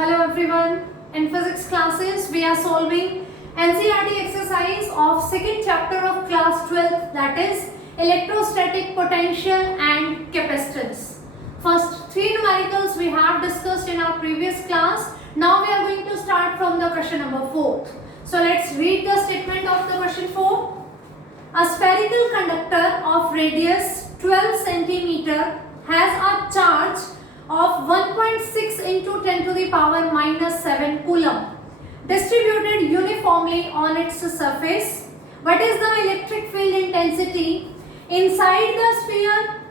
Hello everyone. In physics classes, we are solving NCERT exercise of second chapter of class 12, that is electrostatic potential and capacitance. First three numericals we have discussed in our previous class. Now we are going to start from the question number 4. So let's read the statement of the question 4. A spherical conductor of radius 12 centimeter has a charge of 1.6 into 10 to the power minus 7 coulomb distributed uniformly on its surface. What is the electric field intensity inside the sphere,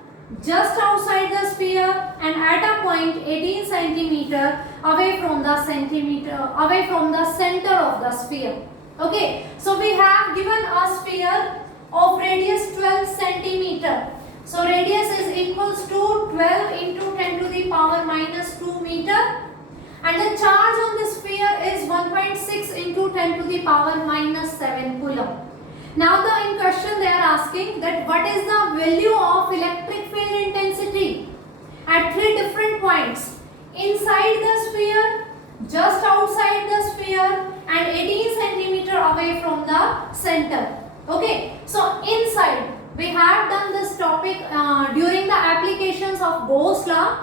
just outside the sphere, and at a point 18 centimeter away from the center of the sphere? Okay, so we have given a sphere of radius 12 centimeter. So radius is equals to 12 into 10 to the power minus 2 meter, and the charge on the sphere is 1.6 into 10 to the power minus 7 coulomb. Now in question they are asking that what is the value of electric field intensity at three different points: inside the sphere, just outside the sphere, and 18 centimeter away from the center. Okay, so inside we have done this topic during the applications of Gauss law,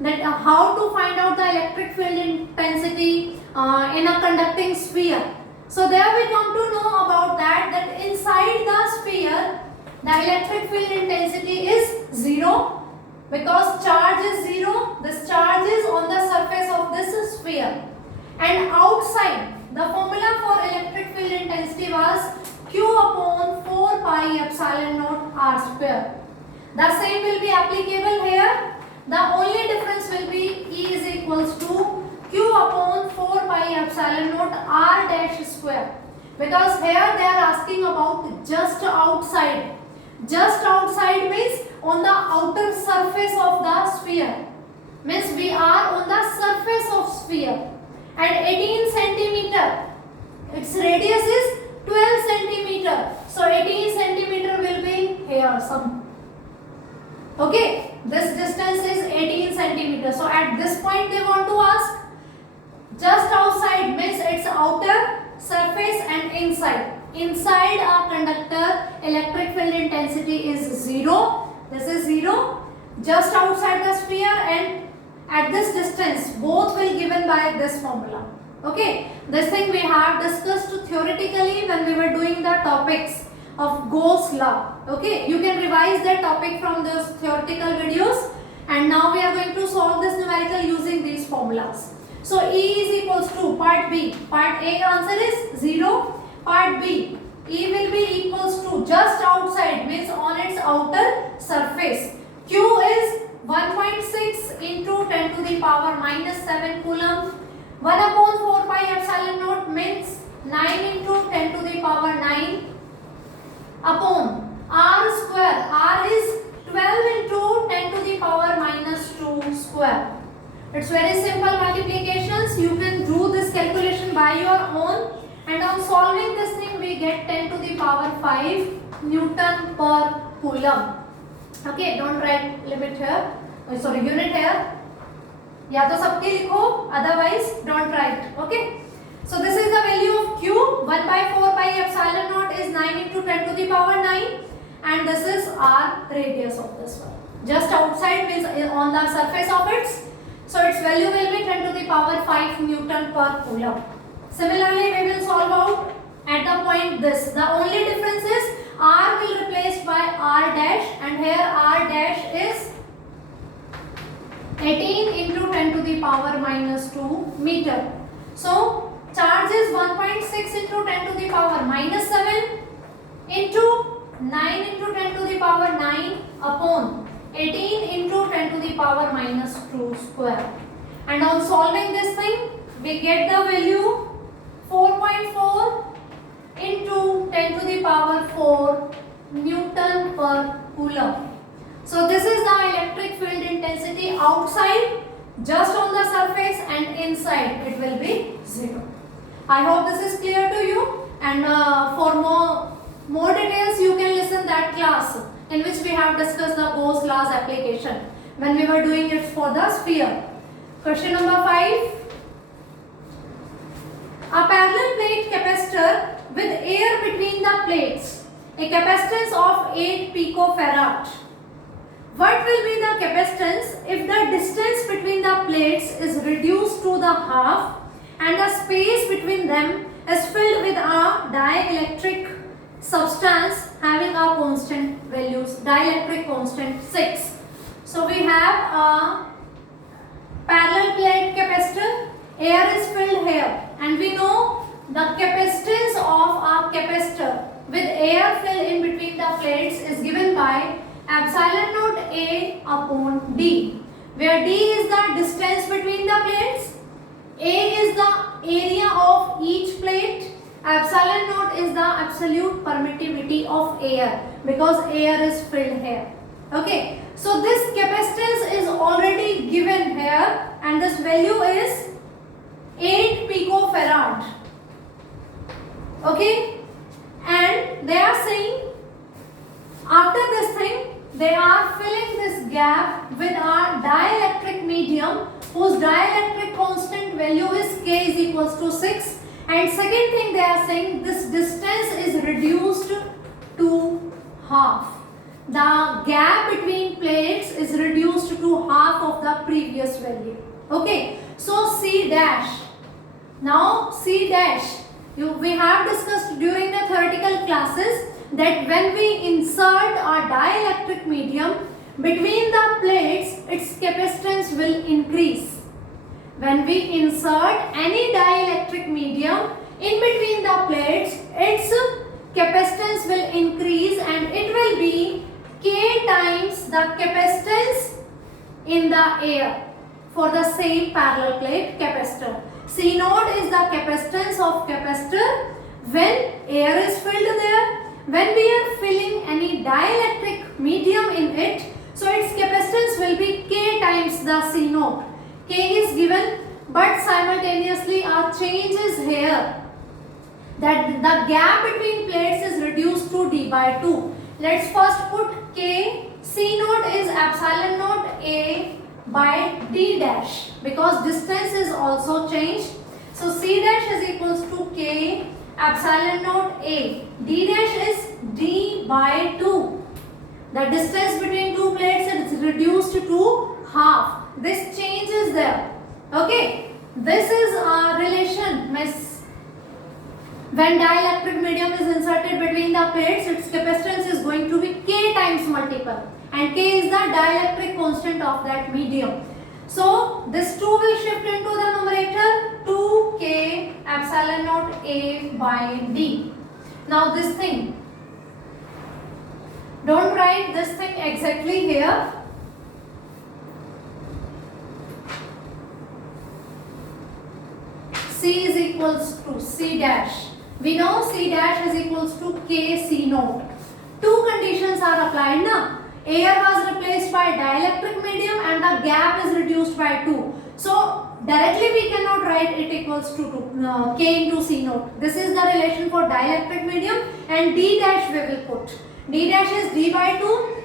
that how to find out the electric field intensity in a conducting sphere. So there we come to know about that inside the sphere the electric field intensity is 0, because charge is 0. This charge is on the surface of this sphere. And outside, the formula for electric field intensity was Q upon 4 pi epsilon naught r square. The same will be applicable here. The only difference will be E is equals to Q upon 4 pi epsilon naught r dash square. Because here they are asking about just outside. Just outside means on the outer surface of the sphere. Means we are on the surface of sphere. And 18 centimeter. Its radius is 12 centimeter. So 18 centimeter will be here some. Okay, this distance is 18 centimeter. So at this point they want to ask, just outside means its outer surface and inside. Inside a conductor electric field intensity is 0. This is 0. Just outside the sphere and at this distance, both will given by this formula. Okay, this thing we have discussed theoretically when we were doing the topics of Gauss law. Okay, you can revise that topic from those theoretical videos, and now we are going to solve this numerical using these formulas. So E is equals to part B. Part A answer is 0. Part B, E will be equals to just outside means on its outer surface. Q is 1.6 into 10 to the power minus 7 coulomb. 1 upon 4 pi epsilon naught means 9 into 10 to the power 9 upon r square. R is 12 into 10 to the power minus 2 square. It's very simple multiplications. You can do this calculation by your own, and on solving this thing we get 10 to the power 5 Newton per coulomb. Okay, don't write limit here, unit here. या तो सबके लिखो, otherwise don't write. Okay, so this is the value of Q. 1 by 4 pi epsilon naught is 9 into 10 to the power 9, and this is our radius of this one. Just outside means on the surface of it, so its value will be 10 to the power 5 Newton per coulomb. Similarly, we will solve out at the point this. The only difference is R will replaced by R dash, and here R dash is 18 into 10 to the power minus 2 meter. So charge is 1.6 into 10 to the power minus 7 into 9 into 10 to the power 9 upon 18 into 10 to the power minus 2 square. And on solving this thing, we get the value 4.4 into 10 to the power 4 Newton per coulomb. So this is the electric field intensity outside, just on the surface, and inside it will be 0. I hope this is clear to you, and for more details you can listen that class in which we have discussed the Gauss laws application when we were doing it for the sphere. Question number 5. A parallel plate capacitor with air between the plates, a capacitance of 8 picofarad. What will be the capacitance if the distance between the plates is reduced to the half and the space between them is filled with a dielectric substance having a constant values, dielectric constant 6. So we have a parallel plate capacitor, air is filled here, and we know the capacitance of a capacitor with air filled in between the plates is given by epsilon naught A upon D, where D is the distance between the plates, A is the area of each plate, epsilon naught is the absolute permittivity of air because air is filled here. Okay, so this capacitance is already given here and this value is 8 picofarad. Okay, and they are saying after this thing they are filling this gap with a dielectric medium whose dielectric constant value is K is equals to 6, and second thing they are saying this distance is reduced to half. The gap between plates is reduced to half of the previous value. Okay, so C dash. Now C dash, we have discussed during the theoretical classes that when we insert a dielectric medium between the plates, its capacitance will increase. When we insert any dielectric medium in between the plates, its capacitance will increase and it will be K times the capacitance in the air for the same parallel plate capacitor. C naught is the capacitance of capacitor when air is filled there. When we are filling any dielectric medium in it, so its capacitance will be K times the C naught. K is given, but simultaneously a change is here, that the gap between plates is reduced to D by 2. Let's first put K. C naught is epsilon naught A by D dash because distance is also changed. So C dash is equals to K epsilon naught A. D dash is D by 2. The distance between two plates is reduced to half. This change is there. Okay. This is a relation, miss. When dielectric medium is inserted between the plates, its capacitance is going to be K times multiple, and K is the dielectric constant of that medium. So this 2 will shift into the numerator, 2K epsilon naught A by D. Now this thing, don't write this thing exactly here. C is equals to C dash. We know C dash is equals to K C naught. Two conditions are applied now. Air was replaced by dielectric medium and the gap is reduced by 2. So directly we cannot write it equals to K into C naught. This is the relation for dielectric medium, and D dash we will put. D dash is D by 2.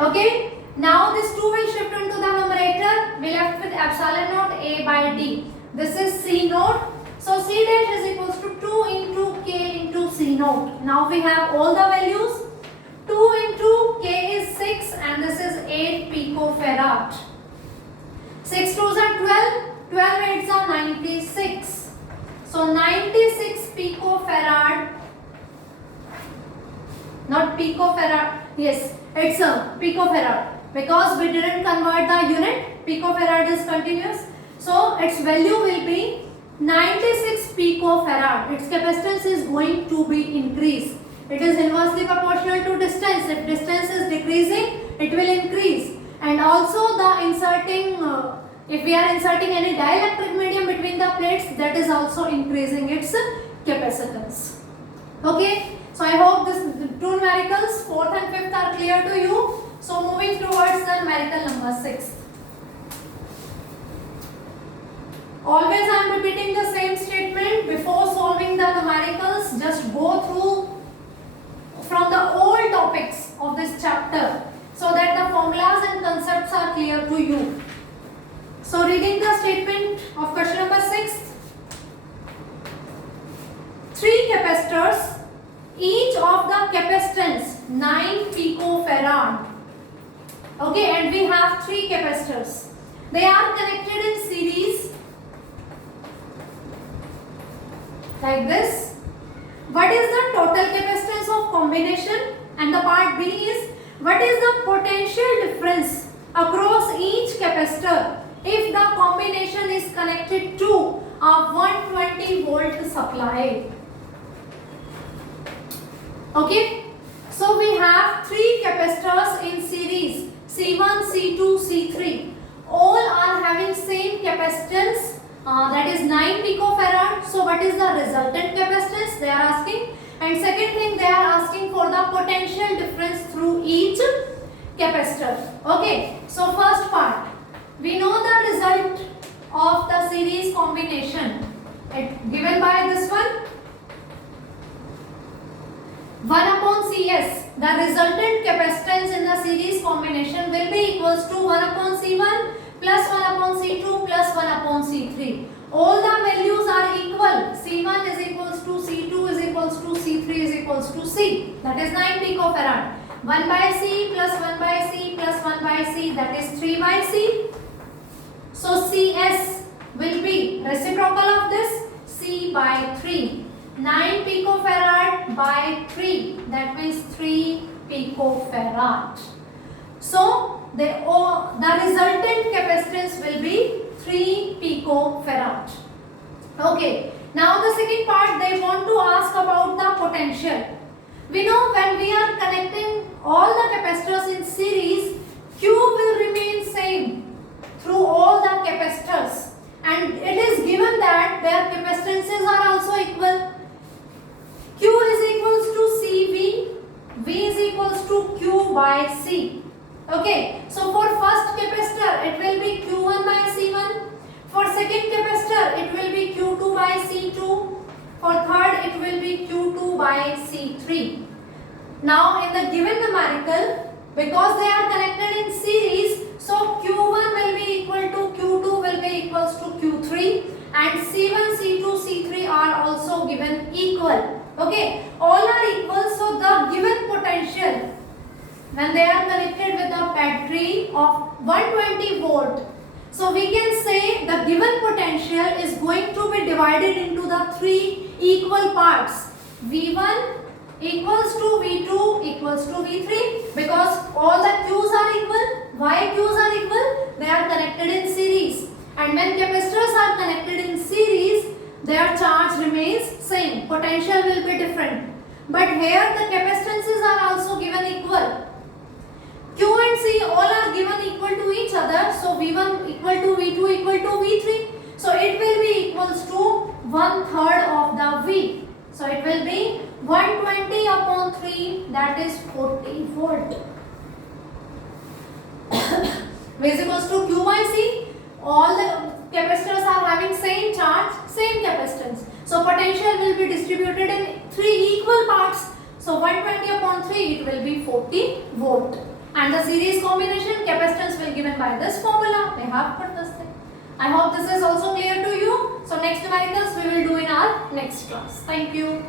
Okay. Now this 2 will shift into the numerator. We left with epsilon naught A by D. This is C naught. So C dash is equals to 2 into K into C naught. Now we have all the values. 2 into K is 6 and this is 8 picofarad. 6 2s are 12. 12 8s are 96. So 96 picofarad. Not picofarad. Yes, it's a picofarad. Because we didn't convert the unit. Picofarad is continuous. So its value will be 96 picofarad. Its capacitance is going to be increased. It is inversely proportional to distance. If distance is decreasing, it will increase. And also the inserting, if we are inserting any dielectric medium between the plates, that is also increasing its capacitance. Okay. So I hope this two numericals 4th and 5th are clear to you. So moving towards the numerical number 6. Always I am repeating the same statement before solving the numericals. Just go through from the old topics of this chapter so that the formulas and concepts are clear to you. So reading the statement of question number 6. capacitors, each of the capacitance 9 picofarad. Okay, and we have 3 capacitors. They are connected in series like this. What is the total capacitance of combination? And the part B is, what is the potential difference across each capacitor if the combination is connected to a 120 volt supply? Okay, so we have 3 capacitors in series, C1, C2, C3. All are having same capacitance, that is 9 picofarad. So what is the resultant capacitance they are asking? And second thing, they are asking for the potential difference through each capacitor. Okay, so first part, we know the result of the series combination, given by this one, 1 upon Cs. The resultant capacitance in the series combination will be equals to 1 upon C1 plus 1 upon C2 plus 1 upon C3. All the values are equal. C1 is equals to C2 is equals to C3 is equals to C. That is 9 picofarad. 1 by C plus 1 by C plus 1 by C, that is 3 by C. So Cs will be reciprocal of this, C by 3. 9 picofarad by 3, that means 3 picofarad. So the resultant capacitance will be 3 picofarad. Okay, now the second part, they want to ask about the potential. We know when we are connecting all the capacitors in series, Q will remain same through all the capacitors, and it is given that their capacitances are also equal. Q is equals to CV, V is equals to Q by C. Okay, so for first capacitor it will be Q1 by C1. For second capacitor it will be Q2 by C2. For third it will be Q2 by C3. Now in the given numerical, because they are connected in series, so Q1 will be equal to Q2 will be equals to Q3, and C1, C2, C3 are also given equal. Okay, all are equal, so the given potential when they are connected with a battery of 120 volt, so we can say the given potential is going to be divided into the 3 equal parts. V1 equals to V2 equals to V3, because all the Q's are equal. Why Q's are equal? They are connected in series, and when capacitors are connected in series, their charge remains same, potential will be different. But here the capacitances are also given equal. Q and C all are given equal to each other, so V1 equal to V2 equal to V3. So it will be equals to 1/3 of the V. So it will be 120 upon 3, that is 40 volt. V is equals to Q by C. All the capacitors are having same charge, same capacitance. So potential will be distributed in 3 equal parts. So 120 upon 3, it will be 40 volt. And the series combination capacitance will given by this formula. We have put this thing. I hope this is also clear to you. So next numericals we will do in our next class. Thank you.